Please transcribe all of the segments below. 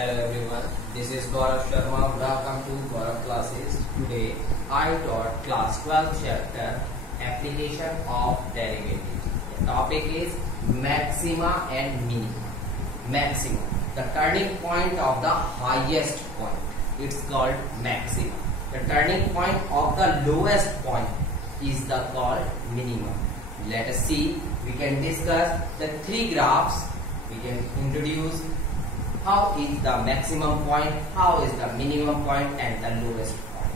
Hello everyone, this is Gaurav Sharma. Welcome to Gaurav classes. Today I taught class 12 chapter application of derivatives. The topic is maxima and minima. Maximum, the turning point of the highest point. It's called maximum. The turning point of the lowest point is the called minimum. Let us see. We can discuss the three graphs. We can introduce how is the maximum point, how is the minimum point and the lowest point.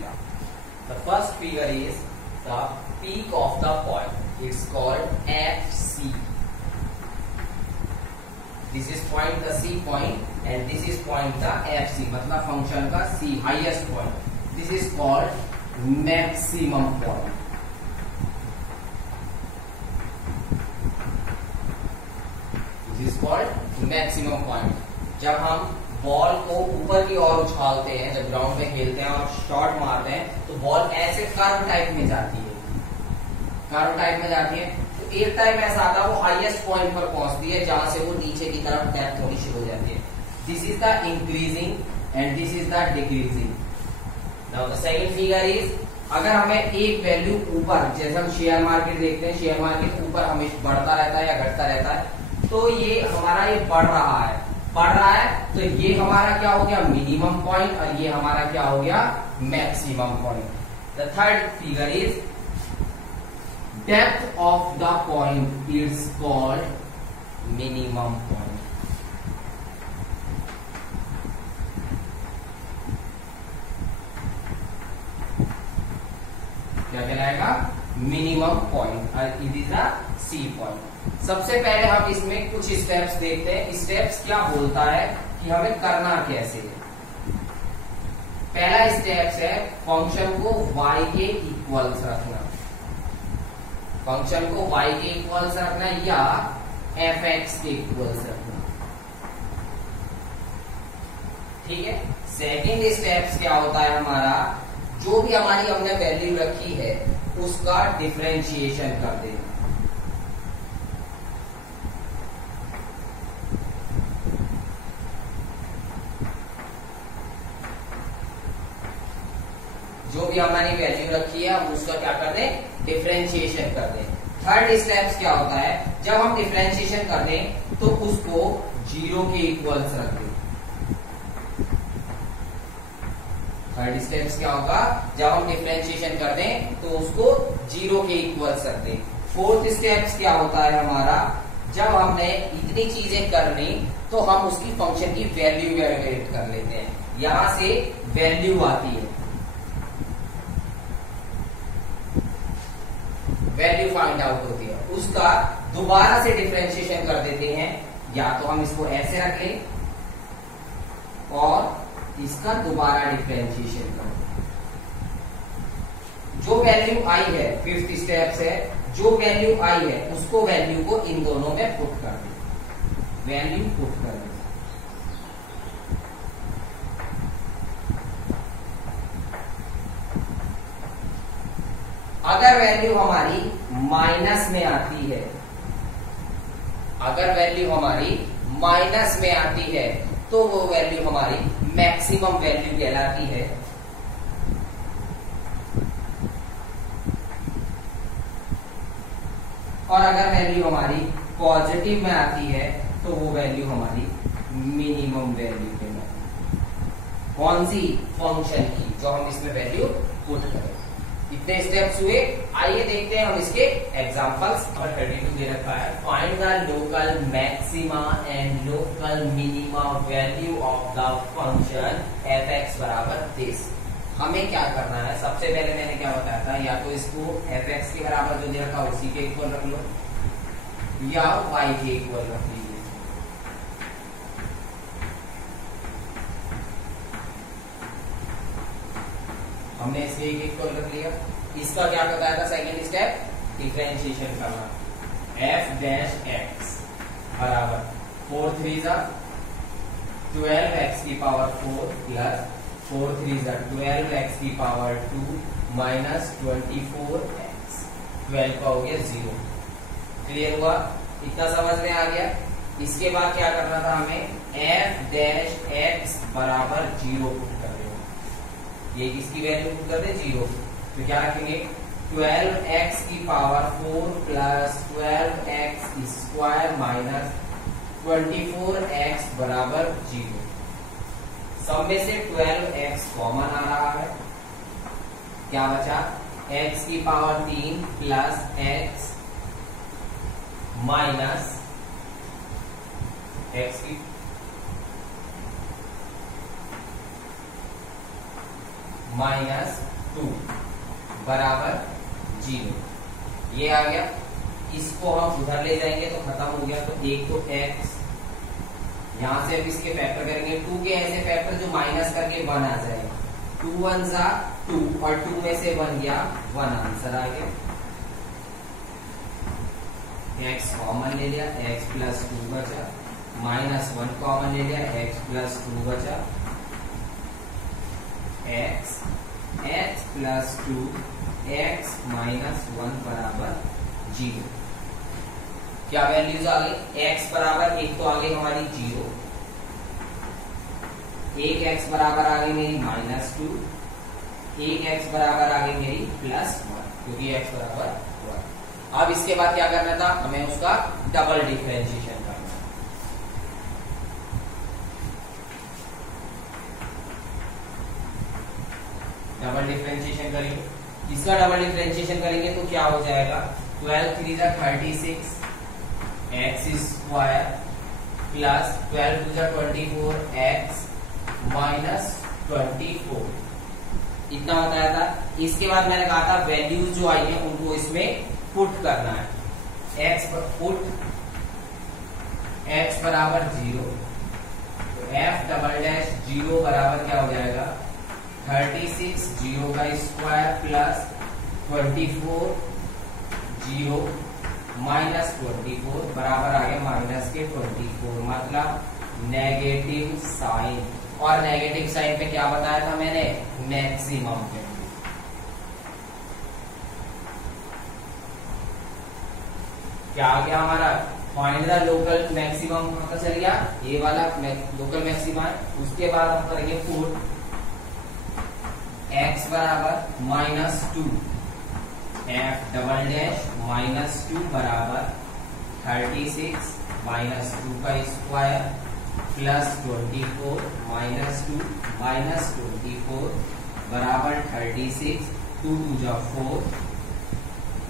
Yeah. The first figure is the peak of the point. It's called FC. This is point the C point and this is point the FC, मतलब function का C highest point. This is called maximum point. This is called maximum point. जब हम ball को ऊपर की ओर उछालते हैं, जब ground में खेलते हैं और शॉट मारते हैं तो बॉल ऐसे कर्व टाइप में जाती है, तो एक टाइम ऐसा आता है वो हाईएस्ट पॉइंट पर पहुंचती है जहां से वो नीचे की तरफ डेप्थ होनी शुरू हो जाती है. This is the increasing and this is the decreasing. Now the second figure is, अगर हमें एक वैल्यू ऊपर, जैसे हम शेयर मार्केट देखते हैं, शेयर मार्केट ऊपर हमेशा बढ़ता रहता है या घटता रहता है, तो ये हमारा ये बढ़ रहा है तो ये हमारा क्या हो गया मिनिमम पॉइंट और ये हमारा क्या हो गया maximum point. The third figure is depth of the point is called minimum point. क्या कहलाएगा मिनिमम पॉइंट और it is the C point. सबसे पहले हम इसमें कुछ स्टेप्स देखते हैं. स्टेप्स क्या बोलता है कि हमें करना कैसे है. पहला स्टेप्स है फंक्शन को y के इक्वल्स रखना. फंक्शन को y के इक्वल्स रखना या fx के इक्वल्स रखना. ठीक है. सेकंड स्टेप्स क्या होता है हमारा, जो भी हमारी हमने वैल्यू रखी है उसका डिफरेंशिएशन कर देना. जो भी हमारी वैल्यू रखी है हम उसका क्या कर दें डिफरेंशिएशन कर दें. थर्ड स्टेप्स क्या होता है, जब हम डिफरेंशिएशन कर दें तो उसको जीरो के इक्वल्स रख दें. थर्ड स्टेप्स क्या होगा, जब हम डिफरेंशिएशन कर दें तो उसको जीरो के इक्वल्स रख दें. फोर्थ स्टेप्स क्या होता है हमारा, जब हमने इतनी चीजें करनी तो हम उसकी फंक्शन की वैल्यू कैलकुलेट कर लेते हैं. यहां से वैल्यू आती है, वैल्यू फाइंड आउट होती है, उसका दोबारा से डिफरेंशिएशन कर देते हैं. या तो हम इसको ऐसे रख लें और इसका दोबारा डिफरेंशिएशन कर दें. जो वैल्यू आई है, फिफ्थ स्टेप्स है, जो वैल्यू आई है उसको वैल्यू को इन दोनों में पुट कर दें. वैल्यू पुट कर दें. अगर वैल्यू हमारी माइनस में आती है, अगर वैल्यू हमारी माइनस में आती है तो वो वैल्यू हमारी मैक्सिमम वैल्यू कहलाती है. और अगर वैल्यू हमारी पॉजिटिव में आती है तो वो वैल्यू हमारी मिनिमम वैल्यू कहलाती है. कौन सी फंक्शन की, जो हम इसमें वैल्यू पुट करें. इतने स्टेप्स हुए. आइए देखते हैं हम इसके एग्जांपल्स. और 32 दे रखा है, find the local maxima and local minima value of the function fx बराबर दिस. हमें क्या करना है, सबसे पहले मैंने क्या बताया था, या तो इसको fx के बराबर जो दे रखा है उसी के इक्वल रख लो या y के इक्वल रख लीजिए. हमने इसके एक इक्वल रख लिया. इसका क्या बताया था सेकंड स्टेप, डिफरेंशिएशन करना. f डैश x बराबर 4 3 12x की पावर 4 प्लस 4 3 12x की पावर 2 माइनस 24x. 12 का हो गया 0. क्लियर हुआ, इतना समझ में आ गया. इसके बाद क्या करना था हमें, f डैश x बराबर 0 पुट कर रहे हो, ये किसकी वैल्यू पुट कर दे 0, तो क्या रखेंगे 12x की power 4 plus 12x square minus 24x बराबर 0। सब में से 12x कॉमन आ रहा है, क्या बचा x की power 3 plus x minus x की माइनस 2 बराबर 0। ये आ गया, इसको हम उधर ले जाएंगे तो खत्म हो गया। तो एक तो x, यहां से अब इसके फैक्टर करेंगे, 2 के ऐसे फैक्टर जो माइनस करके 1 आ जाएगा, 2 1 जा 2 और 2 में से 1 गया 1, आंसर आ गया। x कॉमन ले लिया, x प्लस 2 बचा, माइनस 1 कॉमन ले लिया, x प्लस 2 बचा, x प्लस 2 x माइनस 1 बराबर 0। क्या वैल्यूज आ गई, x बराबर एक तो आ गई हमारी 0, एक x बराबर आ गई मेरी माइनस 2, एक x बराबर आ गई मेरी प्लस 1, क्योंकि x बराबर 1। अब इसके बाद क्या करना था, हमें उसका डबल डिफरेंशिएशन करना। डबल डिफरेंशिएशन करेंगे, इसका डबल डिफरेंशिएशन करेंगे तो क्या हो जाएगा, 12 3 जा 36 x स्क्वायर प्लस 12 2 जा 24 x माइनस 24, इतना बताया था। इसके बाद मैंने कहा था वैल्यूज जो आई है उनको इसमें पुट करना है, x पर पुट x बराबर 0, तो f डबल डैश 0 बराबर क्या हो जाएगा 36 0 का स्क्वायर प्लस 24 0 माइनस 24 बराबर आ गया माइनस के 24, मतलब नेगेटिव साइन। और नेगेटिव साइन पे क्या बताया था मैंने, मैक्सिमम पे। क्या आ गया हमारा, फाइंड द लोकल मैक्सिमम पता चल गया, ये वाला लोकल मैक्सिमम है। उसके बाद हम करेंगे पुट x बराबर minus 2 f double dash minus 2 बराबर 36 माइनस 2 का स्क्वायर प्लस 24 माइनस 2 माइनस 24 बराबर 36, 2 2 जा 4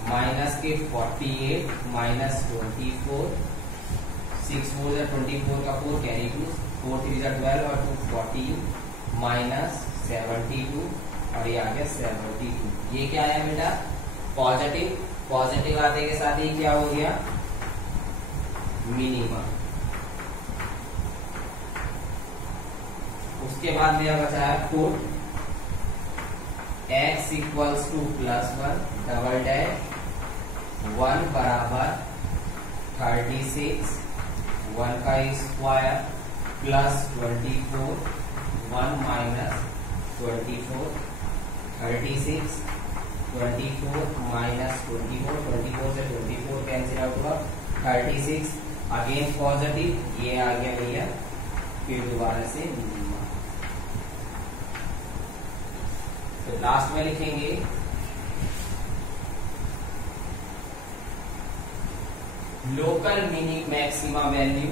माइनस के 48 माइनस 24, 6 4 जा 24 का 4 कैरी 2, 4 3 जा 12 और 2 14 माइनस 72 और ये आ गया 72। ये क्या आया बेटा, पॉजिटिव, पॉजिटिव आते के साथ ही क्या हो गया मिनिमम। उसके बाद मेरा बचा है put x equals two plus 1 double dash 1 बराबर 36 1 का स्क्वायर प्लस 24 1 माइनस 24 36 24 माइनस 24, 24 से 24 कैंसिल आउट हुआ, 36 अगेन पॉजिटिव, ये आ गया भैया फिर दोबारा से मिनिमम। तो लास्ट में लिखेंगे local mini maximum value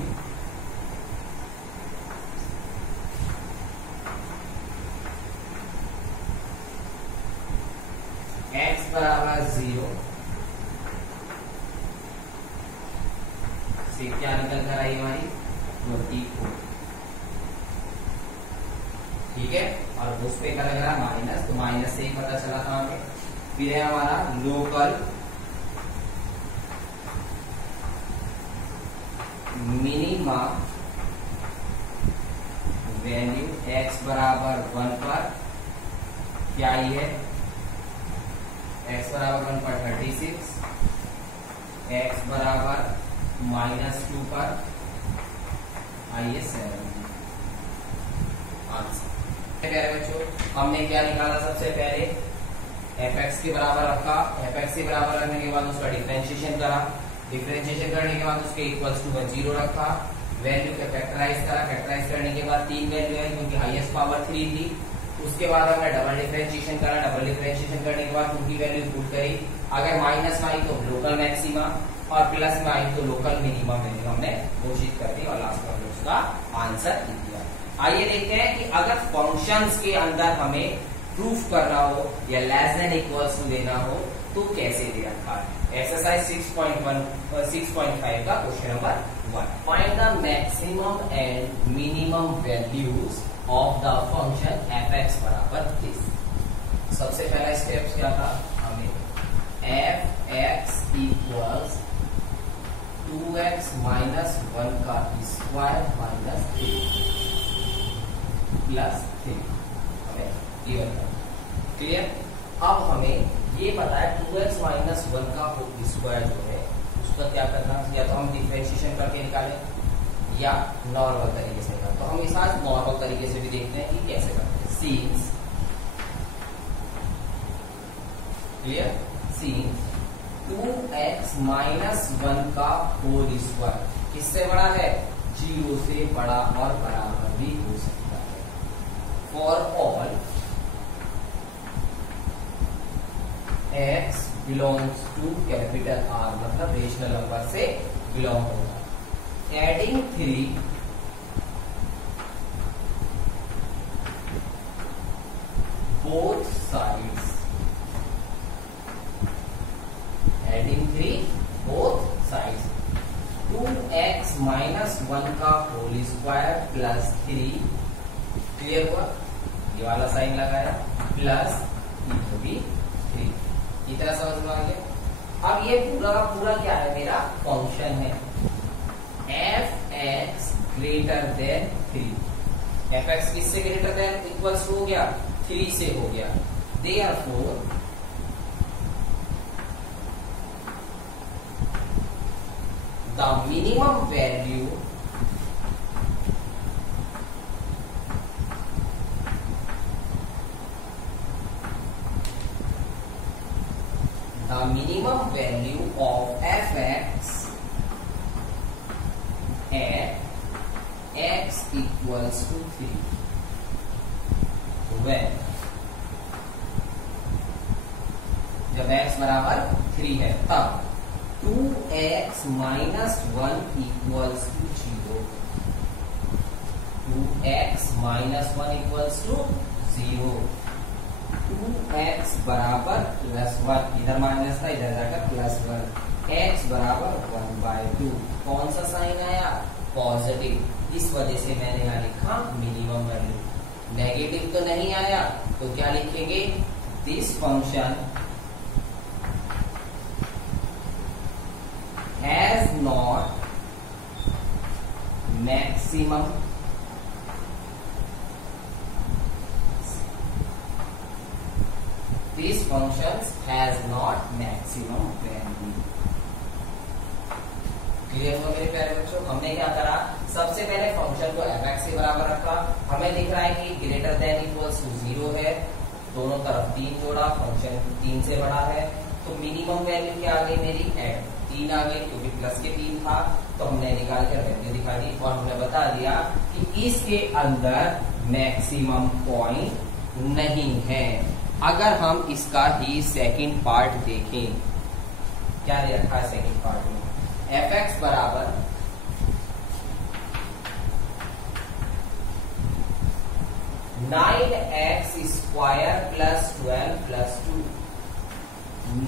x बराबर 0 से क्या निकल कर आई हमारी 24, ठीक है। और उस पे क्या लग रहा है माइनस, तो माइनस से ही पता चला था हमें। फिर है हमारा लोकल मिनिमा वैल्यू x बराबर 1 पर क्या ही है, x बराबर 1 पर 36, x बराबर माइनस 2 पर आइए 7 आंसर। प्यारे बच्चों, हमने क्या निकाला सबसे पहले fx के बराबर रखा, fx के बराबर रखने के बाद उसका डिफरेंशिएशन करा, डिफरेंशिएशन करने के बाद उसके इक्वल्स टू 0 रखा, वैल्यू के फैक्टराइज करा, फैक्टराइज करने के बाद 3 वैल्यू है क्योंकि हाईएस्ट पावर 3 थी। उसके बाद हमने डबल डिफरेंशिएशन करा, डबल डिफरेंशिएशन करने के बाद 2 की वैल्यू पुट करी। अगर माइनस में आई तो लोकल मैक्सिमा और प्लस में आई तो लोकल मिनिमा वैल्यू हमने घोषित कर दी और लास्ट में उसका आंसर दिया। आइए देखते हैं कि अगर फंक्शंस के अंदर हमें प्रूफ करना हो या लेस देन इक्वल्स टू देना हो तो कैसे दे रखा है। एक्सरसाइज 6.5 का question number 1, find the maximum and minimum values of the function fx बराबर दिस। सबसे पहला स्टेप क्या था, हमें fx इक्वल्स 2x माइनस 1 का स्क्वायर माइनस 3 प्लस 3 हमें गिवन है। क्लियर। अब हमें ये पता है 2x माइनस 1 का स्क्वायर जो है उसका क्या करना, या तो हम डिफरेंशिएशन करके निकालें या नॉर्मल तरीके से निकालें। तो हम इस आज नॉर्मल तरीके से भी देखते हैं कि कैसे करते हैं। Scenes clear, scenes 2x minus 1 का होल स्क्वायर किससे बड़ा है, 0 से बड़ा और बराबर भी हो सकता है। For all x belongs to capital R, मतलब रेशनल नंबर से बिलोंग होगा। Adding 3 both sides, adding 3 both sides 2x minus 1 का होल स्क्वायर प्लस 3, क्लियर हुआ, ये वाला साइन लगाया प्लस भी 3, इतना समझ में आ गया। अब ये पूरा पूरा क्या है, मेरा फंक्शन है fx ग्रेटर देन 3। fx किससे ग्रेटर देन इक्वल्स हो गया, 3 से हो गया। Therefore the minimum value of fx at x equals to 3 when, जब x बराबर 3 है तब 2x minus 1 equals to 0, 2x minus 1 equals to 0, 2x बराबर प्लस 1, इधर माइनस था इधर जाकर प्लस 1, x बराबर 1/2। कौन सा साइन आया, पॉजिटिव, इस वजह से मैंने यहाँ लिखा मिनिमम वैल्यू। नेगेटिव तो नहीं आया तो क्या लिखेंगे, this function has not maximum This function has not maximum value। Clear हो मेरे प्यारे बच्चों। हमने क्या करा, सबसे पहले फंक्शन को fx से बराबर रखा। हमें दिख रहा है कि ग्रेटर देन इक्वल्स टू 0 है, दोनों तरफ 3 जोड़ा, फंक्शन 3 से बड़ा है तो मिनिमम वैल्यू क्या आ गई मेरी, 3 आ गई क्योंकि प्लस के 3 था तो हमने निकाल कर वैल्यू दिखा दी और हमने बता दिया कि इसके अंदर मैक्सिमम पॉइंट नहीं है। अगर हम इसका ही सेकंड पार्ट देखें, क्या दे रखा है सेकंड पार्ट में, fx बराबर 9x square plus 12 plus 2,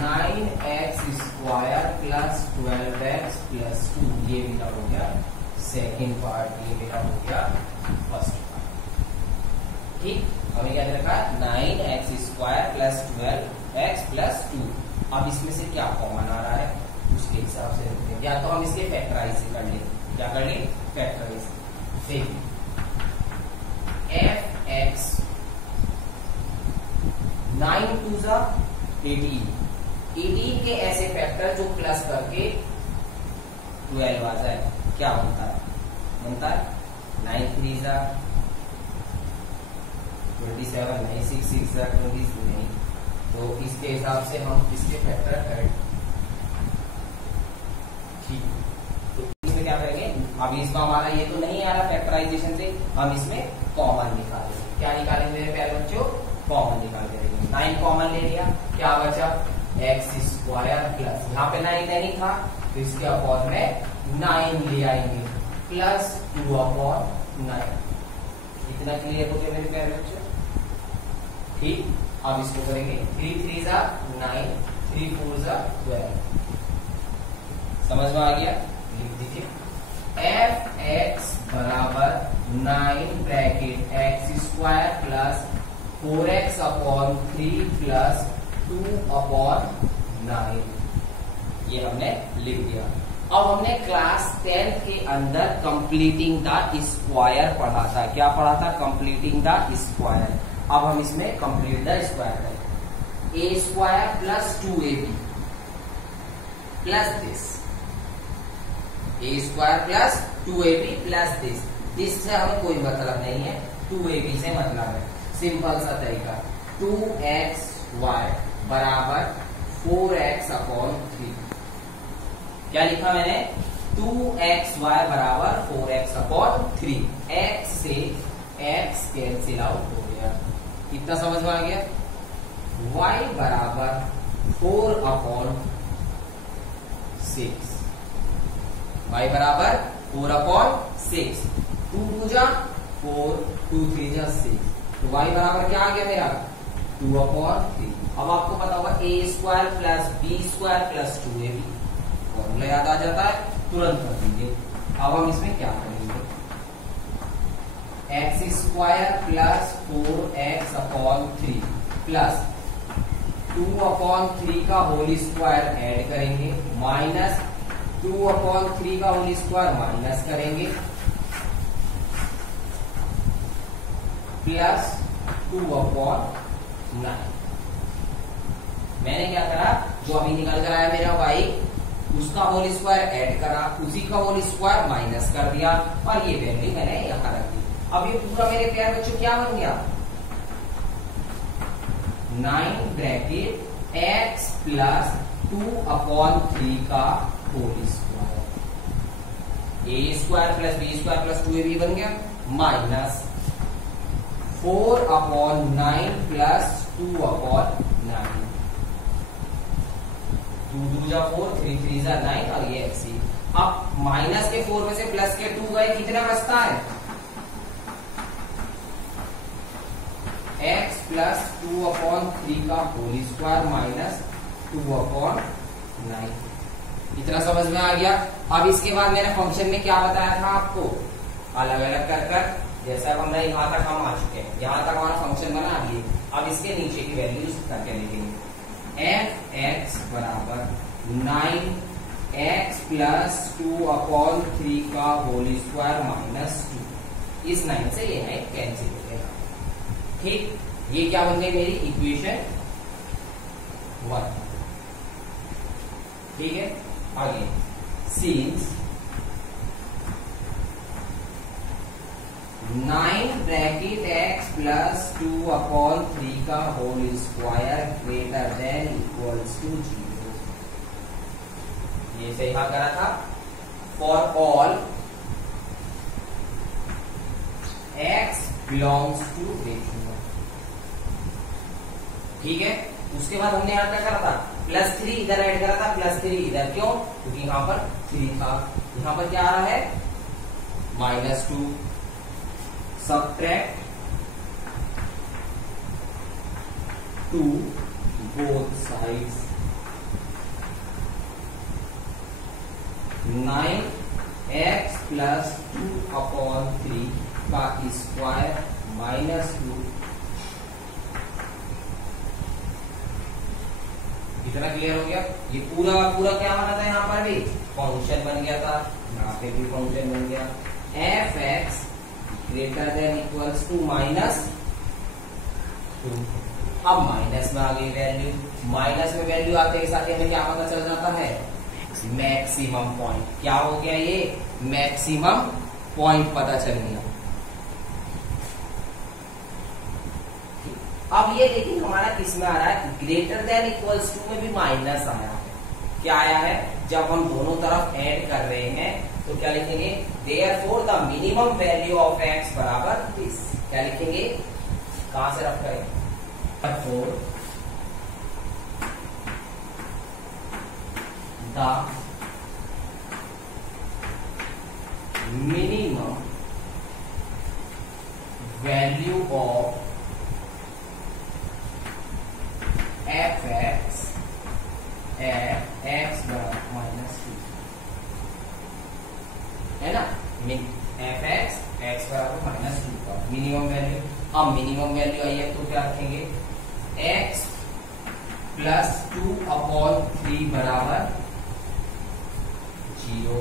9x square plus 12x plus 2, ये मेरा हो गया सेकंड पार्ट, ये मेरा हो गया फर्स्ट पार्ट। ठीक, हमें क्या रखा, 9x square plus 12x plus 2। अब इसमें से क्या कॉमन आ रहा है उसके हिसाब से रखते हैं, या तो हम इसके फैक्टराइज से कर लें, क्या कर लें, फैक्टराइज। फिर fx 9 2 जा 18 के ऐसे फैक्टर जो प्लस करके 12 आ जाए, क्या बनता है 9 3 जा 27, नहीं 6 6 जा 20 नहीं, तो इसके हिसाब से हम इसके फैक्टर ऐड, ठीक, तो इसमें क्या करेंगे, अभी इसका हमारा ये तो नहीं आ रहा फैक्टराइजेशन से, हम इसमें कॉमन निकालेंगे। क्या निकालेंगे मेरे प्यारे बच्चों? कॉमन निकाल देंगे। 9 कॉमन ले लिया, क्या बचा? एक्स स्क्वायर प्लस, यहाँ पे 9 नहीं था तो इसके अपॉन में 9 ले आएंगे प्लस 2 अपॉन 9। इतना क्लियर हो गया मेरे प्यारे बच्चों? ठीक, अब इसको करेंगे 3 3 जा 9, 3 4 जा 12। समझ में आ गया? लिख दीजिए एफ एक्स बराबर 9 bracket x square plus 4x upon 3 plus 2 upon 9। ये हमने लिख दिया। अब हमने क्लास 10 के अंदर कंप्लीटिंग द स्क्वायर पढ़ा था। क्या पढ़ा था? Completing the square. अब हम इसमें कंप्लीट द स्क्वायर करें। A square plus 2ab plus this, A square plus 2ab plus this से हमें कोई मतलब नहीं है, 2ab से मतलब है। सिंपल सा तरीका, 2xy बराबर 4x अपॉन 3। क्या लिखा मैंने? 2xy बराबर 4x अपॉन 3। x से x कैंसिल आउट हो गया। इतना समझ में आ गया? y बराबर 4 अपॉन 6, y बराबर 4 अपॉन 6। 2 2 जा 4, 2 3 जा 6, तो y बराबर क्या आ गया मेरा? 2 अपॉन 3। अब आपको पता होगा a square plus b square plus 2ab, formula याद आ जाता है, तुरंत कर दीजिए। अब हम इसमें क्या करेंगे? X square plus 4x upon 3 plus 2 upon 3 का होल स्क्वायर ऐड करेंगे, माइनस 2 अपॉन 3 का होल स्क्वायर माइनस करेंगे, प्लस 2 अपॉन 9। मैंने क्या करा? जो अभी निकल कर आया मेरा y, उसका होल स्क्वायर ऐड करा, उसी का होल स्क्वायर माइनस कर दिया और ये वैल्यू मैंने यहां रख दी। अब ये पूरा मेरे प्यारे बच्चों क्या बन गया? 9 ब्रैकेट x प्लस 2 अपॉन 3 का whole square, A square plus B square plus 2ab बन गया, माइनस 4 अपॉन 9 प्लस 2 अपॉन 9। 2 2 जा 4, 3 3 जा 9 और ये x। अब माइनस के 4 में से प्लस के 2 गए, कितना बचता है? x प्लस 2 अपॉन 3 का होल स्क्वायर माइनस 2 अपॉन 9। इतना समझ में आ गया? अब इसके बाद मैंने फंक्शन में क्या बताया था आपको? अलग अलग कर जैसा हमने यहाँ तक हम आ चुके हैं, यहाँ तक हमारा फंक्शन बना लिए। अब इसके नीचे की वैल्यूज करके लिखेंगे। एफ एक्स बराबर 9x प्लस 2 अपॉन 3 का होल स्क्वायर माइनस 2। इस 9 से ये 9 कैंसिल हो गया। ठीक, ये क्या बन गई मेरी इक्वेशन 1। ठीक है, आगे since 9 bracket x plus 2 upon 3 का whole square greater than equals to 0। ये सही कहा करा था। For all x belongs to ratio. ठीक है, उसके बाद हमने यहां क्या करा था? प्लस 3 इधर ऐड करा था, प्लस 3 इधर। क्यों? क्योंकि यहां पर 3 था। यहां पर क्या आ रहा है? Minus 2। Subtract 2 both sides. 9x plus 2 upon 3 का स्क्वायर माइनस 2। इतना क्लियर हो गया? ये पूरा पूरा क्या बना था? यहाँ पर भी फंक्शन बन गया था, यहाँ पे भी फंक्शन बन गया। F x greater than equals to minus 2। अब माइनस में आ गई वैल्यू। माइनस में वैल्यू आते के साथ हमें क्या पता चल जाता है? Maximum point. क्या हो गया? ये मैक्सिमम पॉइंट पता चल गया। अब ये लेकिन हमारा किस में आ रहा है? ग्रेटर देन इक्वल्स टू में भी माइनस आया है। क्या आया है? जब हम दोनों तरफ ऐड कर रहे हैं तो क्या लिखेंगे? Therefore the minimum value of x बराबर दिस। क्या लिखेंगे, कहां से रफ करें, therefore the minimum value of fx at x बराबर -2 है ना, fx x बराबर -2 का मिनिमम वैल्यू। अब मिनिमम वैल्यू आई है तो क्या रखेंगे, x प्लस 2/3 बराबर 0।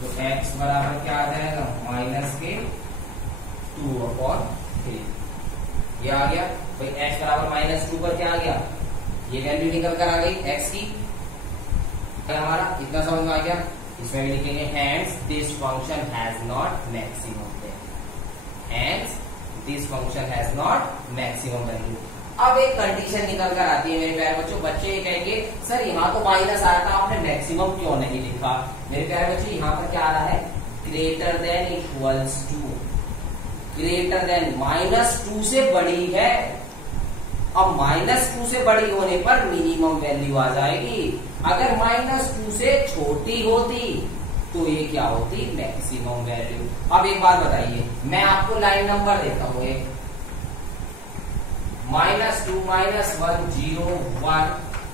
तो x बराबर क्या आ जाएगा, -2/3। ये आ गया भाई, x बराबर -2 पर क्या आ गया, ये वैल्यू निकल कर आ गई x की। हमारा इतना समझ में आ गया। इसमें भी लिखेंगे hence this function has not maximum value, hence this function has not maximum value। अब एक कंडीशन निकल कर आती है मेरे प्यारे बच्चों। बच्चे ये कहेंगे सर यहाँ तो माइनस आया था, आपने मैक्सिमम क्यों नहीं लिखा। मेरे प्यारे बच्चों यहाँ पर क्या आ रहा है, greater than equals to, greater than -2 से बड़ी है। अब -2 से बड़ी होने पर मिनिमम वैल्यू आ जाएगी। अगर -2 से छोटी होती तो ये क्या होती, मैक्सिमम वैल्यू। अब एक बात बताइए, मैं आपको लाइन नंबर देता हूं एक, -2 -1 0 1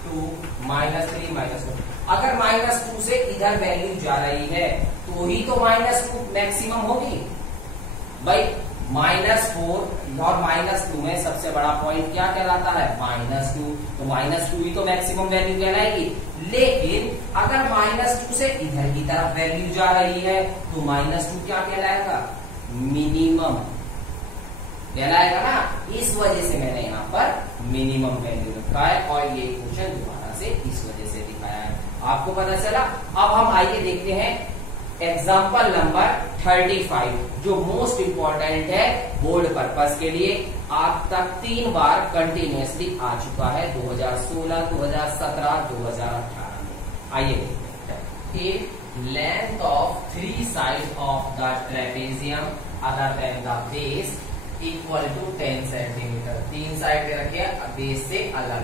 2 -3 -4। अगर -2 से इधर वैल्यू जा रही है तो ही तो -2 मैक्सिमम होगी भाई। -4 और -2 में सबसे बड़ा पॉइंट क्या कहलाता है, -2। तो -2 ही तो मैक्सिमम वैल्यू कहलाएगी। लेकिन अगर -2 से इधर की तरफ वैल्यू जा रही है तो -2 क्या कहलाएगा, मिनिमम कहलाएगा ना। इस वजह से मैंने यहाँ पर मिनिमम वैल्यू रखा है और ये क्वेश्चन दोबारा से इस वजह से दिखाया है। आपको पता चला। अब हम आइए देखते हैं एग्जाम्पल नंबर 35, जो मोस्ट इंपॉर्टेंट है बोर्ड पर्पस के लिए। आप तक 3 बार कंटिन्यूअसली आ चुका है 2016, 2017, 2018 में। आइए देखते हैं। A length of 3 sides of the trapezium other than the base equal to 10 centimetre. 3 side दे रखी है बेस से अलग।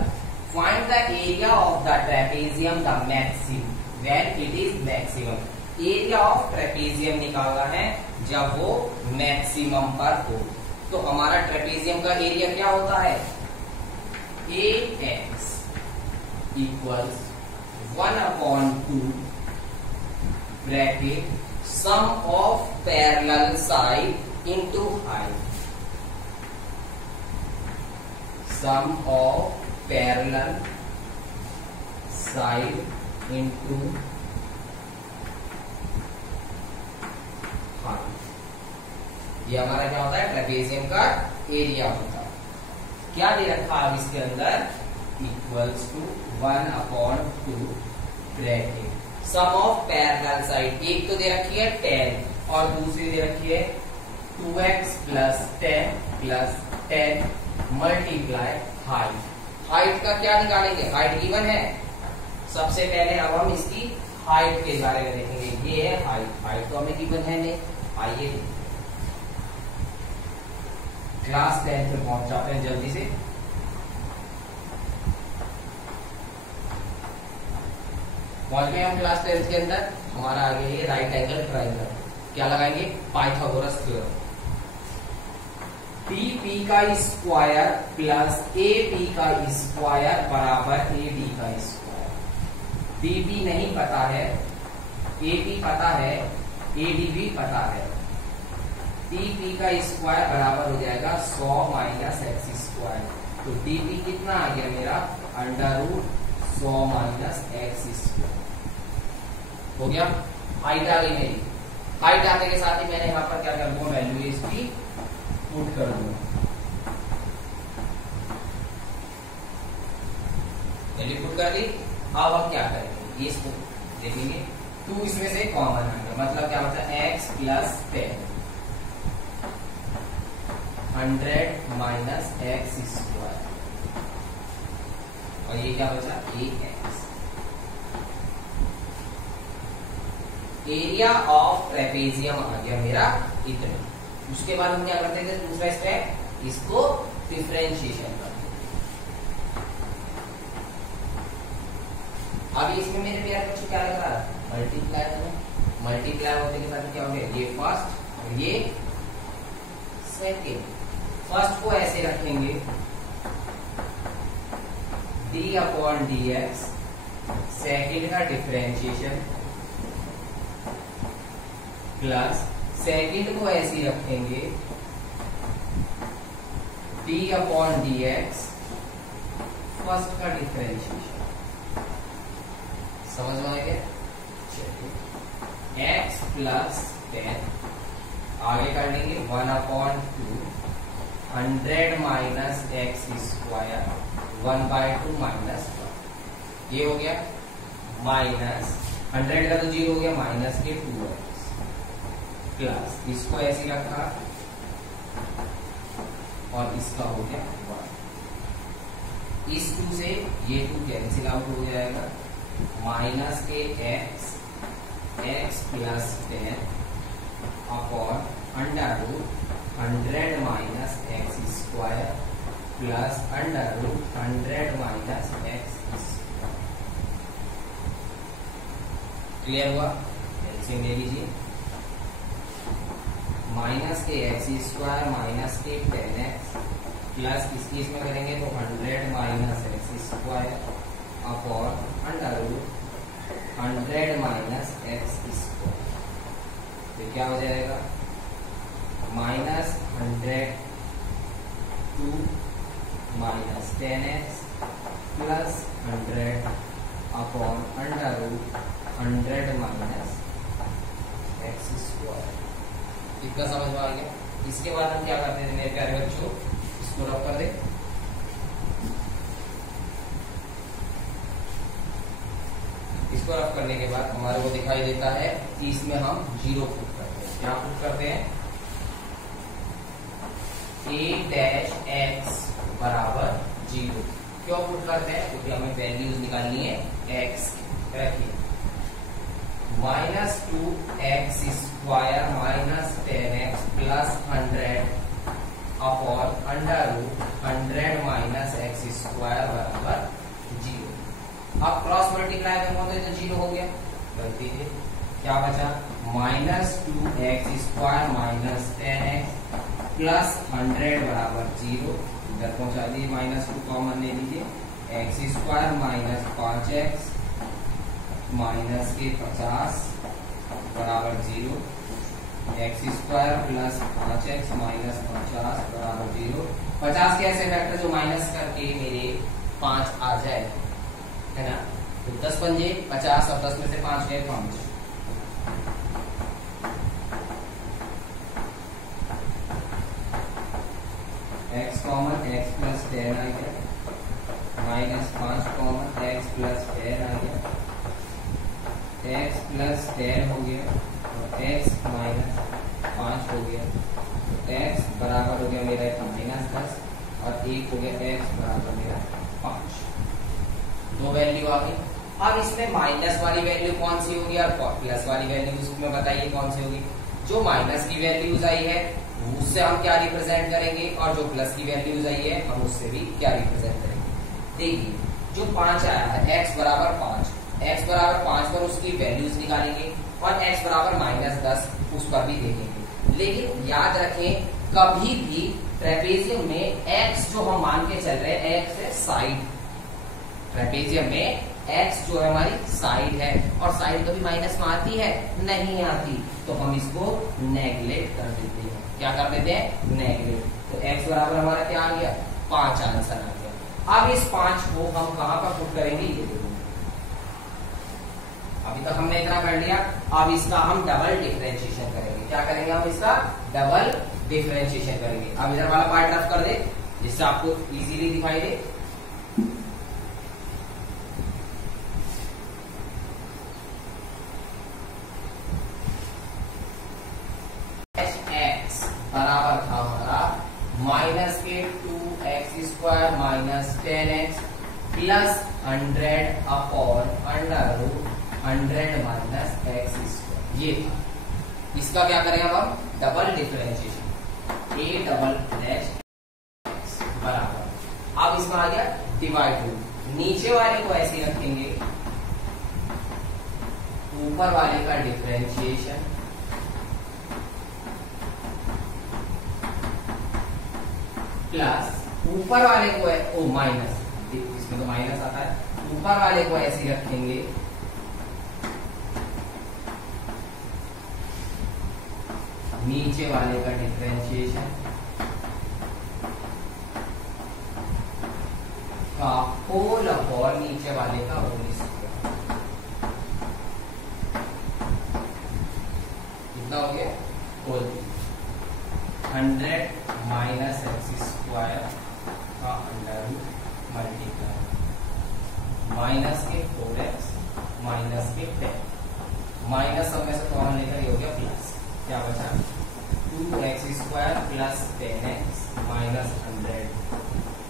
Find the area of the trapezium the maximum when it is maximum। Area of trapezium निकालना है जब वो maximum पर हो। तो हमारा ट्रेपेजियम का एरिया क्या होता है, ax equals 1/2 bracket sum of parallel side into height, sum of parallel side into ये हमारा क्या होता है, ट्रेपेजियम का एरिया होता है। क्या दे रखा है इसके अंदर, equals to 1/2 bracket sum of parallel side. एक तो दे रखी है 10 और दूसरी दे रखी है 2x + 10 + 10 मल्टीप्लाई हाइट। हाइट का क्या निकालेंगे, हाइट गिवन है। सबसे पहले अब हम इसकी हाइट के बारे में देखेंगे। ये है हाइट, हाइट तो हमें गिवन है नहीं। आइए क्लास 10 पे पहुंच जाते हैं जल्दी से। पहुंच गए हम क्लास 10 के अंदर। हमारा आगे है राइट एंगल ट्रायंगल। क्या लगाएंगे, पाइथागोरस थ्योरम। पी का स्क्वायर प्लस AP का स्क्वायर बराबर AD का स्क्वायर। PP नहीं पता है, AP पता है, AD भी पता है। PP का स्क्वायर बराबर हो जाएगा 100 - x²। तो DP कितना आ गया मेरा, √100 - x²। हो गया। हाइट आ गई मेरी। हाइट आने के साथ ही मैंने यहाँ पर क्या कर दूंगा, वैल्यू इसकी पुट कर दूंगा। वैल्यू पुट कर दी। अब हम क्या करेंगे, ये इसको देखेंगे। 2 इसमें से कॉमन आ गया, मतलब क्या बचा, x + 10 100 - x²। और ये क्या बचा, ax। एरिया ऑफ ट्रेपेजियम आ गया मेरा इतना। उसके बाद हम क्या करते थे, दूसरा स्टेप, इसको डिफरेंशिएशन करते थे। अब इसमें मेरे प्यारे बच्चों क्या लग रहा है, मल्टीप्लाई करें। मल्टीप्लाई होते के साथ क्या हो गया, ये फर्स्ट और ये सेकेंड। फर्स्ट को ऐसे रखेंगे D upon D x, second का डिफरेंशिएशन प्लस सेकेंड को ऐसे ही रखेंगे D upon D x, first का डिफरेंशिएशन। समझ में आ गया? चलिए एक्स प्लस 10 आगे कर लेंगे 1/2 100 माइनस एक्स स्क्वायर 1/2 माइनस 1, ये हो गया माइनस 100 का तो 0 हो गया, माइनस के 2x प्लस इसको ऐसे रखा और इसका हो गया 1। इस 2 से ये 2 कैंसिल आउट हो जाएगा, माइनस के x plus 10 upon √100 minus x square plus √100 minus x square. Clear हुआ? एलसीएम ले लीजिए, माइनस के एक्स स्क्वायर माइनस के 10x प्लस इसकी इसमें करेंगे तो 100 minus x square upon √100 minus x square. तो क्या हो जाएगा, minus 102 minus 10x plus 100 upon √100 minus x square. इतना समझ में आ गया? इसके बाद हम क्या करते थे मेरे प्यारे बच्चों, इसको रफ कर दे। इसको रफ करने के बाद हमारे को दिखाई देता है कि इसमें हम 0 पुट करते हैं। क्या पुट करते हैं, a' x बराबर 0। क्यों पुट करते हैं, क्योंकि हमें वैल्यूज निकालनी है x। रखिए -2x square minus 10x plus 100 upon √100 minus x square बराबर 0। अब क्रॉस मल्टीप्लाई करूंगा तो 0 हो गया, गलती है। क्या बचा, -2x square minus 10x plus 100 बराबर 0। इधर पहुंचा दिए, -2 कॉमन ले लीजिए, x square minus 5x minus के 50 बराबर 0, x square plus 5x minus 50 बराबर 0। 50 के ऐसे फैक्टर जो माइनस करके मेरे 5 आ जाए, है ना। तो 10 पंजे 50 और 10 में से 5 गए 5। x कॉमन x प्लस 10 आ गया, माइनस 5 कॉमन x प्लस 10 आ गया, x प्लस 10 हो गया और x माइनस 5 हो गया। तो x बराबर हो गया मेरा -10 और 1 हो गया x बराबर मेरा 5। दो वैल्यू आ गई। अब इसमें माइनस वाली वैल्यू कौन सी होगी और प्लस वाली वैल्यू उसमें बताइए कौन सी होगी। जो माइनस की वैल्यूज आई है उससे हम क्या रिप्रेजेंट करेंगे और जो प्लस की वैल्यूज आई है हम उससे भी क्या रिप्रेजेंट करेंगे। देखिए जो 5 आया है x बराबर 5 पर उसकी वैल्यूज निकालेंगे और x बराबर -10 उस पर भी देखेंगे। लेकिन याद रखें कभी भी ट्रेपेजियम में x जो हम मान के चल रहे हैं x है साइड। ट्रेपेजियम में x जो है हमारी साइड है और साइड कभी माइनस में आती है, नहीं आती, तो हम इसको नेगलेक्ट कर देते हैं। क्या कर देते हैं, नेगलेक्ट। तो x बराबर हमारा क्या आ गया, 5 आंसर आ गया। अब इस 5 को हम कहां पर पुट करेंगे ये देखो। अभी तक हमने इतना कर लिया, अब इसका हम डबल डिफरेंशिएशन करेंगे। क्या करेंगे, हम इसका डबल डिफरेंशिएशन करेंगे। अब इधर वाला पार्ट रफ कर दे जिससे आपको इजीली दिखाई दे। बराबर था हमारा माइनस के 2x square minus 10x plus 100 upon √100 minus x square. ये था। इसका क्या करें अब हम double differentiation, a double dash बराबर, अब इसमें आ गया डिवाइड टू, नीचे वाले को ऐसे रखेंगे, ऊपर वाले का डिफरेंशिएशन प्लस ऊपर वाले को ओ माइनस, इसमें तो माइनस आता है, ऊपर वाले को ऐसे रखेंगे, नीचे वाले का डिफरेंशिएशन का होल अपॉन नीचे वाले का होल स्क्वायर। कितना हो गया? होल 100 माइनस एक्स स्क्वायर का अंडर रूट मल्टीप्लाई माइनस के 4x माइनस के 10, माइनस सब में से कॉमन लेकर ये हो गया प्लस, क्या बचा 2x square plus 10x minus 100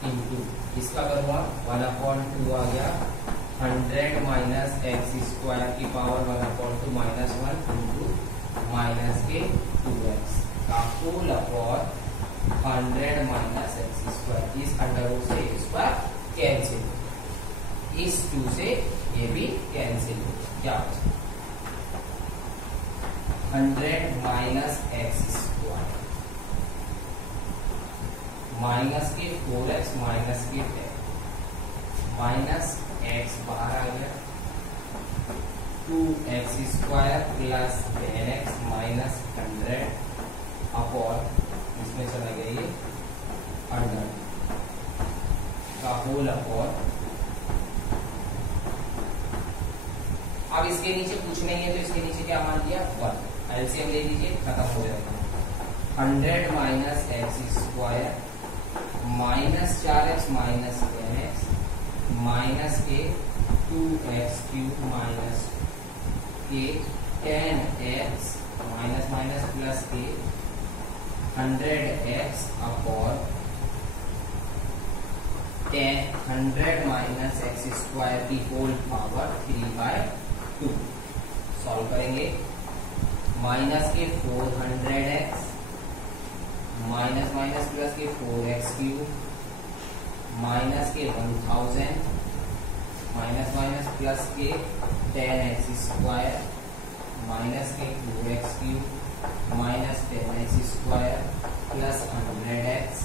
into इसका करूँगा 1/2 आ गया 100 माइनस एक्स स्क्वायर की पावर 1/2 माइनस 1 इंटू माइनस के 2x का whole upon 100 minus x square, इस अंडर रूट से स्क्वायर कैंसिल, इस 2 से ये भी कैंसिल, क्या बचा 100 माइनस एक्स स्क्वायर माइनस के 4x माइनस के 10 माइनस x बाहर आ गया 2x square plus 10x minus 100 upon इसमें चला गया ये अंडर का होल अपॉन। अब इसके नीचे कुछ नहीं है तो इसके नीचे क्या मान दिया 1, एलसीएम ले लीजिए, खत्म हो जाएगा 100 minus x square minus 4x minus 10x minus के 2x क्यूब माइनस के 10x माइनस माइनस प्लस के 100x upon 100 minus x square की होल पावर 3/2 सॉल्व करेंगे, माइनस के 400x माइनस माइनस प्लस के 4x क्यूब माइनस के 1000 minus minus plus के 10x square minus के 2x cube minus 10x square plus 100x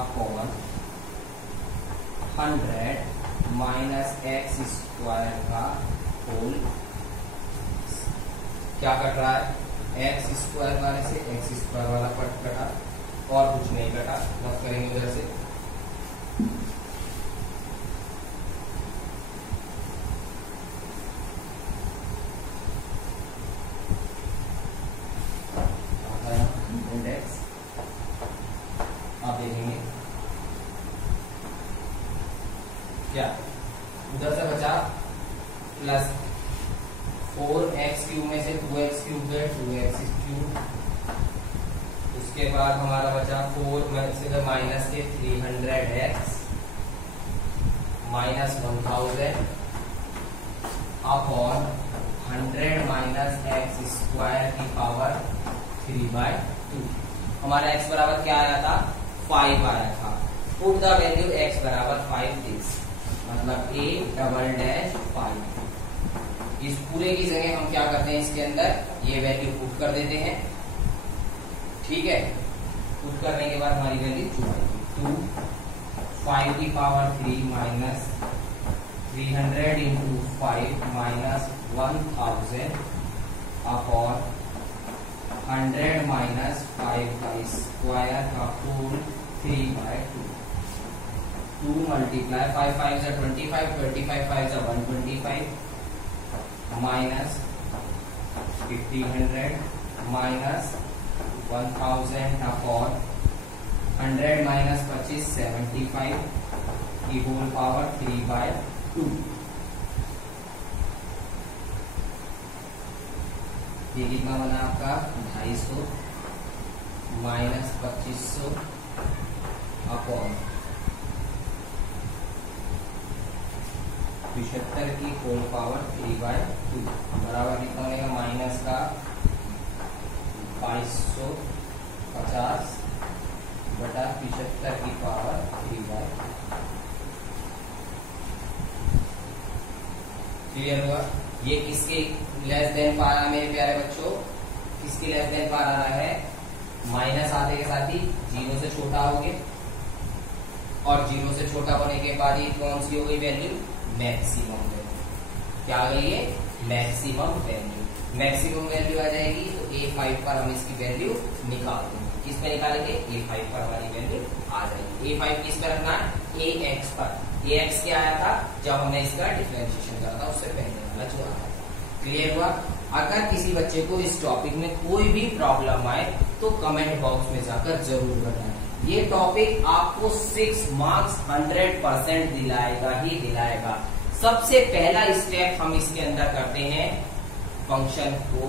upon 100 minus x square का whole, क्या cut रहा है एक्स स्क्वायर वाले से एक्स स्क्वायर वाला पट कटा और कुछ नहीं कटा, रफ करेंगे उधर से इंडेक्स, आप देखेंगे क्या उधर से बचा प्लस 4x क्यूब में से 2x क्यूब गए 2x क्यूब, उसके बाद हमारा बचा 4 में से माइनस के 300x minus 1000 upon 100 minus x square की पावर 3/2। हमारा x बराबर क्या आया था 5 आया था, पुट द वैल्यू x बराबर 5 दिस, मतलब a डबल डैश 5, इस पूरे की जगह हम क्या करते हैं इसके अंदर ये वैल्यू पुट कर देते हैं, ठीक है। पुट करने के बाद हमारी वैल्यू 2 5 की power 3 minus 300 into 5 minus 1000 upon 100 minus 5 का स्क्वायर का होल 3/2, 2 मल्टीप्लाई 5 5 जा 25 25 5 जा 125 माइनस 1500 माइनस 1000 अपॉन 100 माइनस 25 75 की होल पावर 3/2। ये कितना बना आपका 250 माइनस 2500 अपॉन 75 की होल पावर 3/2 बराबर कितना बनेगा माइनस का 2250 बटा 75 की पावर 3/2। क्लियर हुआ? ये किसके लेस देन पा रहा है मेरे प्यारे बच्चों? किसके लेस देन पा रहा है? माइनस आते के साथ ही 0 से छोटा हो गया, और 0 से छोटा होने के बाद ये कौन सी हो गई वैल्यू? Maximum value. क्या आ गई है? Maximum value. मैक्सिमम वैल्यू आ जाएगी तो A5 पर हम इसकी वैल्यू निकाल देंगे। किस पे निकालेंगे? A5 पर हमारी वैल्यू आ जाएगी। A5 किस पर रखना है? AX पर। AX क्या आया था जब हमने इसका डिफरेंशिएशन करा था, उससे पहले वाला जो आया था। क्लियर हुआ? अगर किसी बच्चे को इस टॉपिक में कोई भी प्रॉब्लम आए तो कमेंट बॉक्स में जाकर जरूर बताएं। ये टॉपिक आपको 6 मार्क्स 100% दिलाएगा ही दिलाएगा। सबसे पहला स्टेप हम इसके अंदर करते हैं, फंक्शन को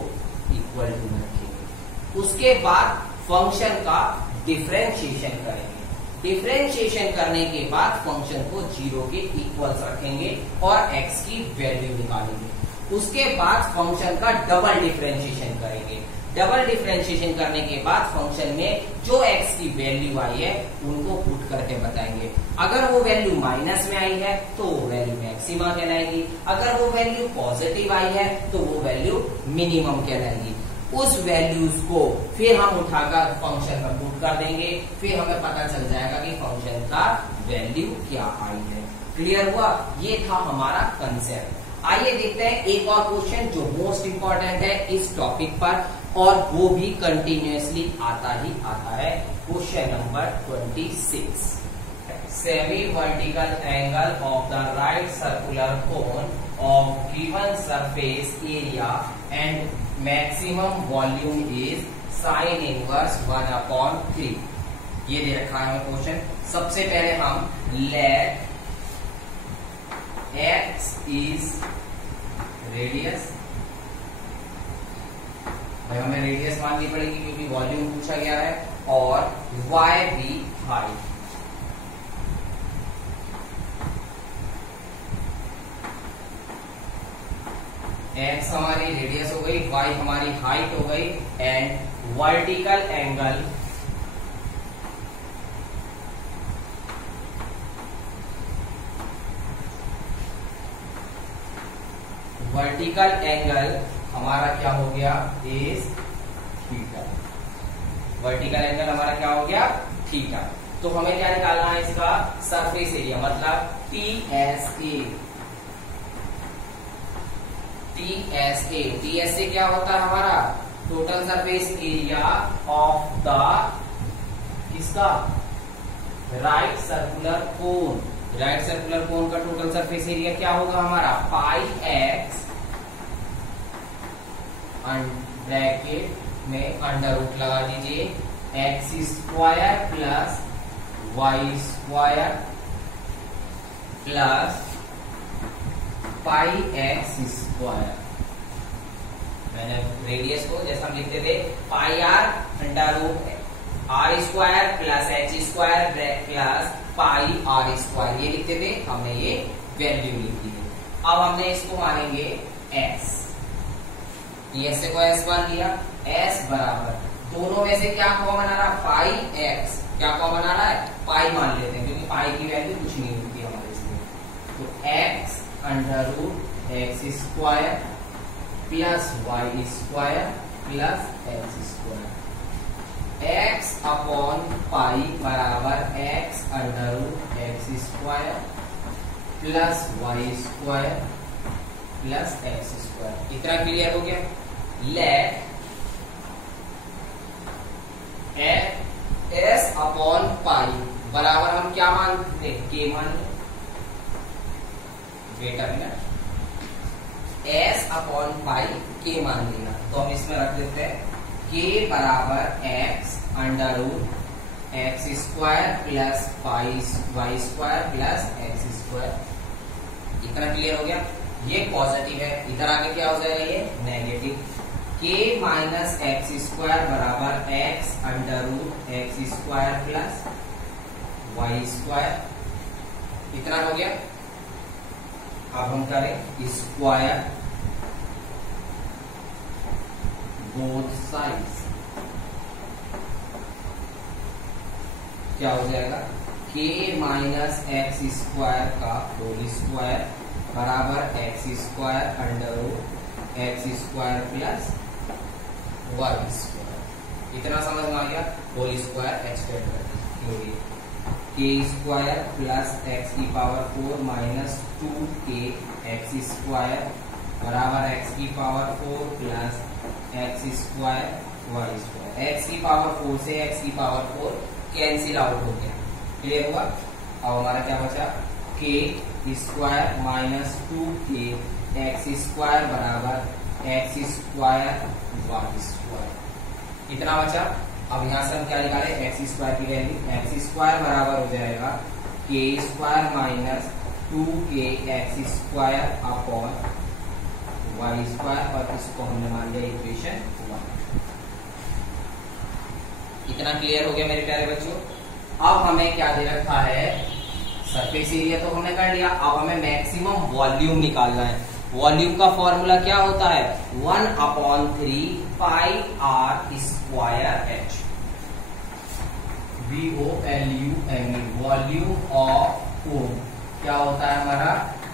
इक्वल टू रखेंगे। उसके बाद फंक्शन का डिफरेंशिएशन करेंगे। डिफरेंशिएशन करने के बाद फंक्शन को 0 के इक्वल्स रखेंगे और x की वैल्यू निकालेंगे। उसके बाद फंक्शन का डबल डिफरेंशिएशन करेंगे। डबल डिफरेंशिएशन करने के बाद फंक्शन में जो x की वैल्यू आई है उनको पुट करके बताएंगे। अगर वो वैल्यू माइनस में आई है तो वो वैल्यू मैक्सिमा कहलाएगी, अगर वो वैल्यू पॉजिटिव आई है तो वो वैल्यू मिनिमम कहलाएगी। उस वैल्यूज को फिर हम उठाकर फंक्शन में पुट कर देंगे, फिर हमें पता चल जाएगा कि फंक्शन का वैल्यू क्या आई है। क्लियर हुआ? ये था हमारा कंसेप्ट। आइए देखते हैं एक और क्वेश्चन जो मोस्ट इंपॉर्टेंट है इस टॉपिक पर, और वो भी कंटिन्यूअसली आता ही आता है। Question number 26। Semi vertical angle of the right circular cone of given surface area and maximum volume is sine inverse 1/3। ये दे रखा है हमें क्वेश्चन। सबसे पहले हम लेट x इज रेडियस, भाई हमें रेडियस माननी पड़ेगी क्योंकि वॉल्यूम पूछा गया है, और y भी हाइट। x हमारी रेडियस हो गई, y हमारी हाइट हो गई, एंड वर्टिकल एंगल हमारा क्या हो गया? Is theta. वर्टिकल एंगल हमारा क्या हो गया? थीटा। तो हमें क्या निकालना है? इसका सरफेस एरिया, मतलब TSA। TSA क्या होता है हमारा? Total surface area of the किसका? Right circular cone. Right circular cone का टोटल सरफेस एरिया क्या होगा हमारा? πx ब्रैकेट में अंडर रूट लगा दीजिए, x² plus y² plus πx²। मैंने रेडियस को जैसा हम लिखते थे πr under root r² plus h² plus πr², ये लिखते थे, हमने ये वैल्यू लिख दी है। अब हमने इसको मानेंगे s। s से को s मान लिया, s बराबर दोनों में से क्या कॉमन आ रहा? πx। क्या कॉमन आ रहा है? पाई मान लेते हैं क्योंकि पाई की वैल्यू कुछ नहीं होती हमारे इसमें। तो x under root x² plus y² plus x²। x upon pi बराबर x under root x² plus y² plus x²। इतना क्लियर हो गया? लेट s अपॉन पाई बराबर हम क्या मानते? k मान लो। Wait a minute, s upon pi k मान लिया तो हम इसमें रख देते हैं k बराबर x under root x² plus y² plus x²। इतना क्लियर हो गया? ये पॉजिटिव है, इधर आगे क्या हो जाएगा? ये नेगेटिव। k माइनस x² बराबर x under root x² plus y²। इतना हो गया? अब हम करें स्क्वायर बोथ साइड्स, क्या हो जाएगा k माइनस एक्स स्क्वायर का होल स्क्वायर बराबर x square under root x square plus Y square. इतना समझ में आ गया। होल स्क्वायर एक्सटेंड कर के स्क्वायर प्लस एक्स की power 4 minus 2k x square बराबर एक्स की power 4 plus x square y square. X की पावर 4 से एक्स की पावर 4 कैंसिल आउट हो गया, क्लियर हुआ। अब हमारा क्या बचा k square minus 2k x square बराबर एक्स स्क्वायर वाई स्क्वायर, इतना बचा। अब यहाँ से हम क्या निकाले एक्स स्क्वायर की वैल्यू, एक्स स्क्वायर बराबर हो जाएगा k square minus 2k x square upon y square, और इसको हमने मान लिया इक्वेशन 1। इतना क्लियर हो गया मेरे प्यारे बच्चों। अब हमें क्या दे रखा है, सरफेस एरिया तो हमने कर लिया, अब हमें मैक्सिमम वॉल्यूम निकालना है। वॉल्यूम का फॉर्मूला क्या होता है 1/3 pi R square H, VOLUME, volume of cone क्या होता है हमारा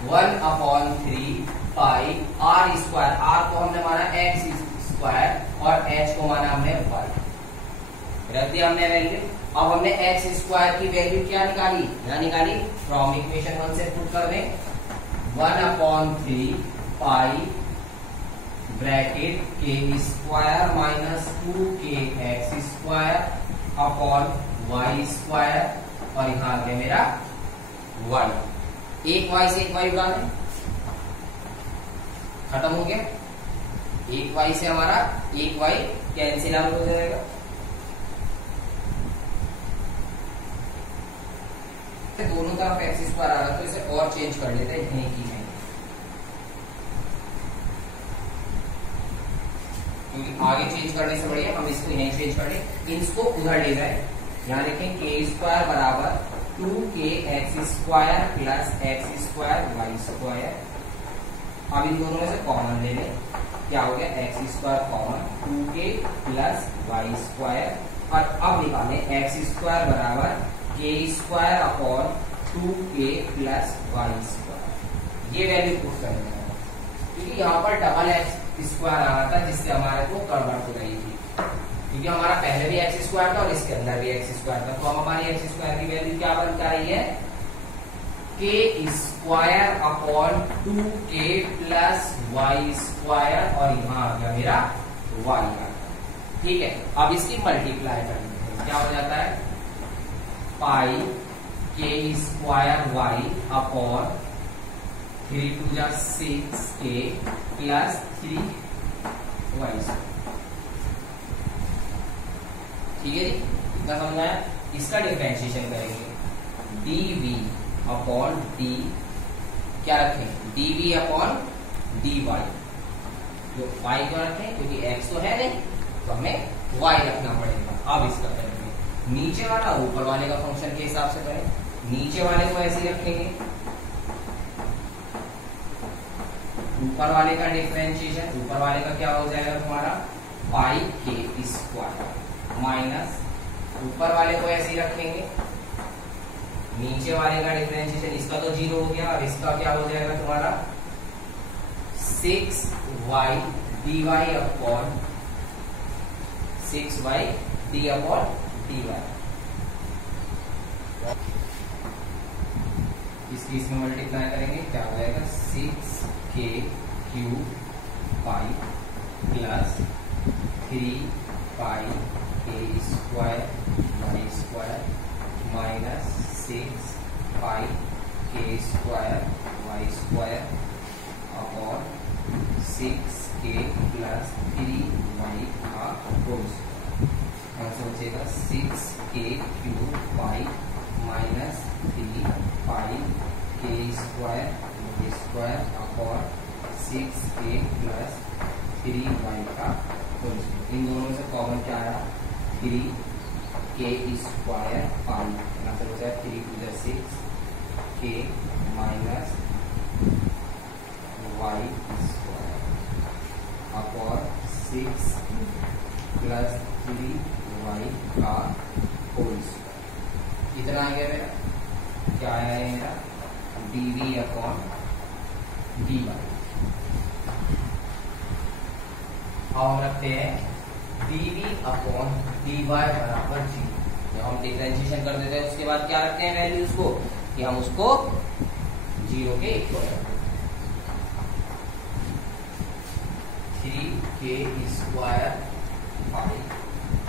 1/3 पाई आर स्क्वायर। आर को हमने माना एक्स स्क्वायर और एच को माना हमने वाई, रख दिया हमने वैल्यू। अब हमने एक्स स्क्वायर की वैल्यू क्या निकाली, यहाँ निकाली फ्रॉम इक्वेशन 1 से पुट कर दें 1/3 pi bracket k square minus 2k x square upon y square, और यहाँ आ गया मेरा वाई। एक वाई से एक वाई उड़ा दें, खत्म हो गया। एक वाई से हमारा एक वाई कैंसिल आउट हो जाएगा। दोनों तरफ एक्स स्क्वायर आ रहा तो इसे और चेंज कर लेते हैं यहीं की नहीं, क्योंकि आगे चेंज करने से बढ़िया हम इसको यहीं चेंज कर लें, इसको उधर ले जाए। यहाँ देखें के स्क्वायर बराबर 2k x square plus x square y square. अब इन दोनों में से कॉमन ले लें, क्या हो गया x square common 2k plus Y square, और अब निकालें एक्स स्क्वायर बराबर k square upon 2k plus Y square. ये वैल्यू पुट करेंगे क्योंकि यहाँ पर डबल एक्स स्क्वायर आ रहा था जिससे हमारे को गड़बड़ हो रही थी, क्योंकि हमारा पहले भी एक्स स्क्वायर था और इसके अंदर भी एक्स स्क्वायर था। तो हमारी एक्स स्क्वायर की वैल्यू क्या बन जा रही है k square upon 2k plus Y square, और यहाँ आ गया मेरा वाई आ। ठीक है, अब इसकी मल्टीप्लाई करनी, क्या हो जाता है पाई के स्क्वायर वाई अपॉन 3 2 जा 6k प्लस 3 वाई। ठीक है जी, इतना समझ आया। इसका डिफरेंशिएशन करेंगे dv अपॉन डी, क्या रखें dv अपॉन dy, जो y को रखें क्योंकि x तो है नहीं तो हमें y रखना पड़ेगा। अब इसका करेंगे नीचे वाला ऊपर वाले का फंक्शन के हिसाब से करें, नीचे वाले को ऐसे ही रखेंगे, ऊपर वाले का डिफरेंशिएशन, ऊपर वाले का क्या हो जाएगा तुम्हारा पाई के स्क्वायर माइनस, ऊपर वाले को ऐसे ही रखेंगे, नीचे वाले का डिफरेंशिएशन, इसका तो 0 हो गया। अब इसका क्या हो जाएगा तुम्हारा 6y dy upon 6y d upon dy। इसकी इसमें मल्टीप्लाई करेंगे, क्या हो जाएगा 6k cube pi plus 3 pi k square y square minus 6 pi k square y square upon 6k plus 3y का होल स्क्वायर। सोचेगा 6k cube pi minus 3 pi k square upon 6k plus 3y का whole square. इन दोनों से common क्या आया 3k square pi, यहाँ से बचा 3 2 6k minus square upon 6 plus 3y का होल स्क्वायर। इतना आ गया मेरा, क्या आया है मेरा, dv अपॉन dy। अब हम रखते हैं dv अपॉन dy बराबर 0। जब हम डिफरेंशिएशन कर देते हैं उसके बाद क्या रखते हैं वैल्यूज को, कि हम उसको 0 के इक्वल रखते हैं। 3k square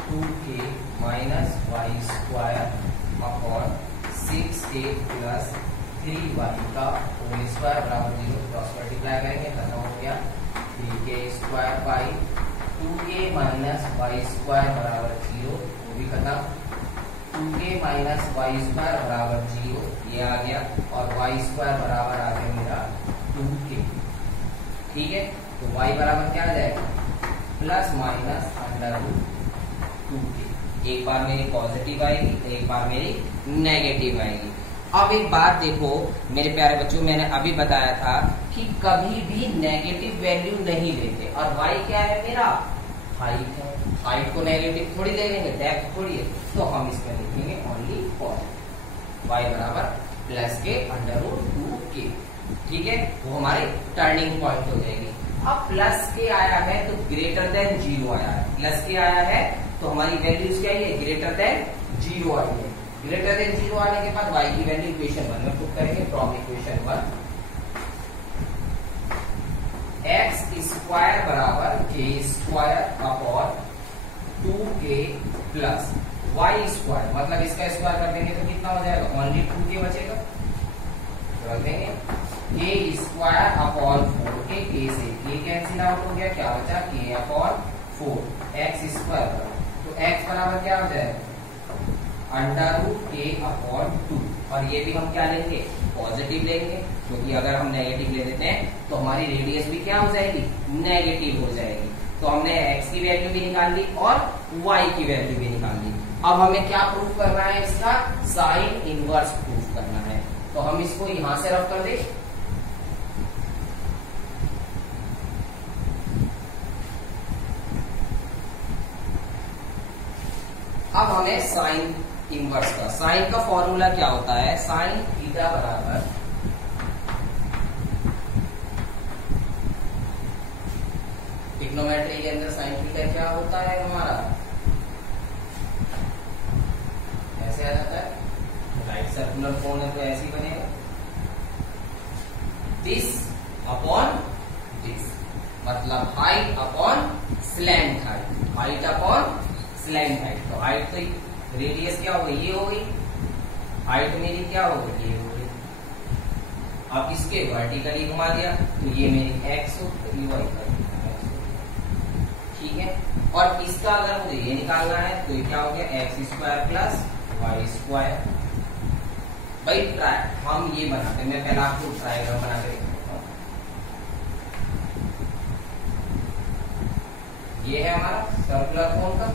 2k minus y square upon 6k plus 3y का होल स्क्वायर बराबर 0। क्रॉस मल्टीप्लाई करेंगे, खत्म हो गया। 3k square by 2k minus y square बराबर 0, वो भी खत्म। 2k माइनस वाई स्क्वायर बराबर 0, ये आ गया, और वाई स्क्वायर बराबर आ गया मेरा 2k। ठीक है, तो y बराबर क्या आ जाएगा, plus minus under root 2k। एक बार मेरी पॉजिटिव आएगी, एक बार मेरी नेगेटिव आएगी। अब एक बात देखो मेरे प्यारे बच्चों, मैंने अभी बताया था कि कभी भी नेगेटिव वैल्यू नहीं लेते। और y क्या है मेरा, हाइट है। हाइट को नेगेटिव थोड़ी ले लेंगे, डेप्थ थोड़ी है, तो हम इसमें लिखेंगे ओनली पॉजिटिव। y बराबर प्लस के अंडर रूट 2k। ठीक है, वो हमारे टर्निंग पॉइंट हो जाएगी। अब प्लस के आया है तो ग्रेटर देन 0 आया है, प्लस के आया है तो हमारी वैल्यूज क्या है, ग्रेटर देन 0 आई है। ग्रेटर देन 0 आने के बाद y की वैल्यू इक्वेशन 1 में पुट करेंगे। फ्रॉम इक्वेशन 1 x स्क्वायर बराबर k square upon 2k plus y square, मतलब इसका स्क्वायर कर देंगे तो कितना हो जाएगा, ओनली 2k बचेगा। रख देंगे k square upon 4k, k से k कैंसिल आउट हो गया, क्या बचा k अपॉन 4 x स्क्वायर। तो x बराबर क्या हो जाएगा, अंडर रूट k अपॉन 2। और ये भी हम क्या लेंगे, पॉजिटिव लेंगे, क्योंकि अगर हम नेगेटिव ले देते हैं तो हमारी रेडियस भी क्या हो जाएगी, नेगेटिव हो जाएगी। तो हमने x की वैल्यू भी निकाल ली और y की वैल्यू भी निकाल ली। अब हमें क्या प्रूफ करना है, इसका साइन इनवर्स प्रूफ करना है। तो हम इसको यहां से रख कर दे, अब हमें साइन इनवर्स का, साइन का फॉर्मूला क्या होता है, साइन थीटा बराबर ट्रिग्नोमेट्री के अंदर साइन थीटा क्या होता है हमारा, ऐसे आ जाता है। राइट सर्कुलर कोन है तो ऐसे ही बनेगा, दिस अपॉन दिस, मतलब height upon slant height, height upon slant height. तो हाइट तो रेडियस क्या हो गई, ये हो गई, हाइट मेरी क्या हो गई, ये हो गई। अब इसके वर्टिकली घुमा दिया तो ये मेरी x हो, तो ये y का x हो। ठीक है, और इसका अगर मुझे ये निकालना है तो ये क्या हो गया, x square plus Y square. भाई ट्राई हम ये बनाते हैं, मैं पहले आपको ट्रायग्राम बना के दिखाता हूँ। ये है हमारा सर्कुलर कोन का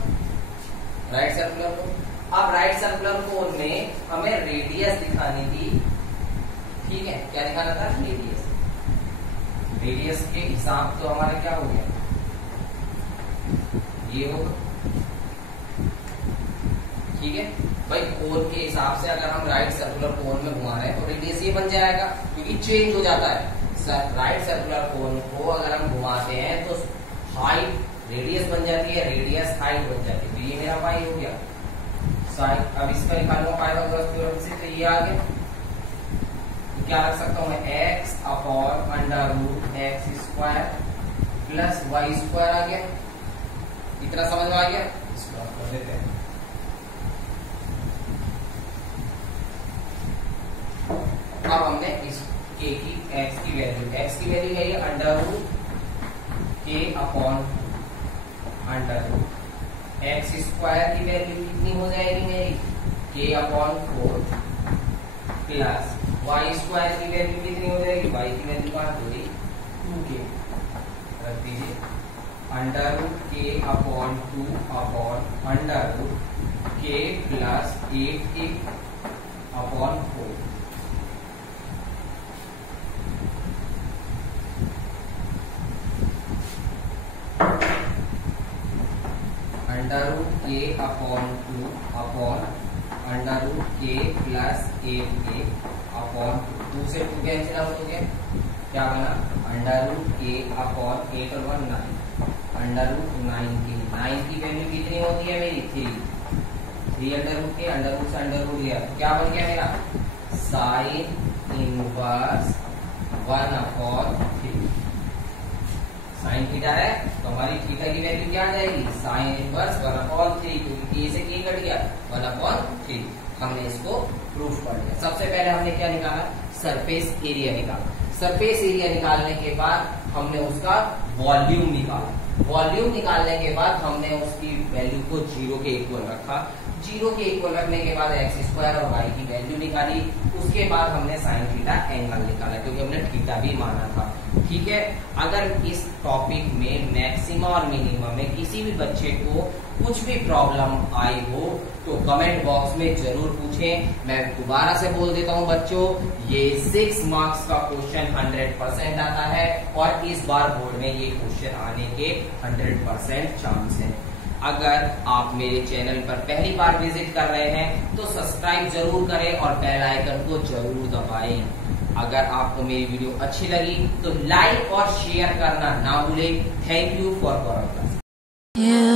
राइट सर्कुलर कोन। अब राइट सर्कुलर कोन में हमें रेडियस दिखानी थी। ठीक है, क्या दिखाना था, रेडियस। रेडियस के हिसाब तो हमारा क्या हो गया, ये होगा। ठीक है भाई, कोन के हिसाब से अगर हम राइट सर्कुलर कोन में घुमा रहे हैं तो रेडियस ये बन जाएगा, क्योंकि चेंज हो जाता है। राइट सर्कुलर कोन को अगर हम घुमाते हैं तो हाइट रेडियस बन जाती है, रेडियस हाइट बन जाती है। तो ये मेरा पाई हो गया साइन। अब इसका निकालूंगा पाइथागोरस थ्योरम से, तो ये आ गया। तो क्या रख सकता हूं मैं, x upon under root x square plus Y square आ गया। इतना समझ में आ गया, इसको कर देते हैं। अब हमने इस k की x की वैल्यू है under root k upon under root x square की वैल्यू कितनी हो जाएगी मेरी, k upon 4 plus Y square की वैल्यू कितनी हो जाएगी, y की वैल्यू कहाँ होगी 2k। रख दीजिए under root k upon 2 upon under root k plus 8k upon 4। Upon 2 upon under root k plus 8k upon 2 से 2 कैंसिल आउट हो गया, क्या बना अंडर रूट के अपॉन 8 और 1 9 अंडर रूट 9 की वैल्यू कितनी होती है मेरी 3 अंडर रूट के अंडर रूट से अंडर रूट लिया तो क्या बन गया मेरा sine inverse 1 upon 3 sine theta है तो हमारी थीटा की वैल्यू क्या आ जाएगी साइन इनवर्स 1 अपॉन 3 क्योंकि a से k कट गया 1 अपॉन 3। हमने इसको प्रूफ कर लिया। सबसे पहले हमने क्या निकाला सरफेस एरिया निकाला। सरफेस एरिया निकालने के बाद हमने उसका वॉल्यूम निकाला। वॉल्यूम निकालने के बाद हमने उसकी वैल्यू को 0 के इक्वल रखा। 0 के इक्वल रखने के बाद एक्स स्क्वायर और वाई की वैल्यू निकाली। उसके बाद हमने साइन थीटा एंगल निकाला क्योंकि हमने थीटा भी माना था। ठीक है, अगर इस टॉपिक में मैक्सिमम और मिनिमम में किसी भी बच्चे को कुछ भी प्रॉब्लम आई हो तो कमेंट बॉक्स में जरूर पूछें। मैं दोबारा से बोल देता हूं बच्चों, ये 6 मार्क्स का क्वेश्चन 100% आता है और इस बार बोर्ड में ये क्वेश्चन आने के 100% चांस है। अगर आप मेरे चैनल पर पहली बार विजिट कर रहे हैं तो सब्सक्राइब जरूर करें और बेल आइकन को जरूर दबाएं। अगर आपको मेरी वीडियो अच्छी लगी तो लाइक और शेयर करना ना भूलें। Thank you for watching.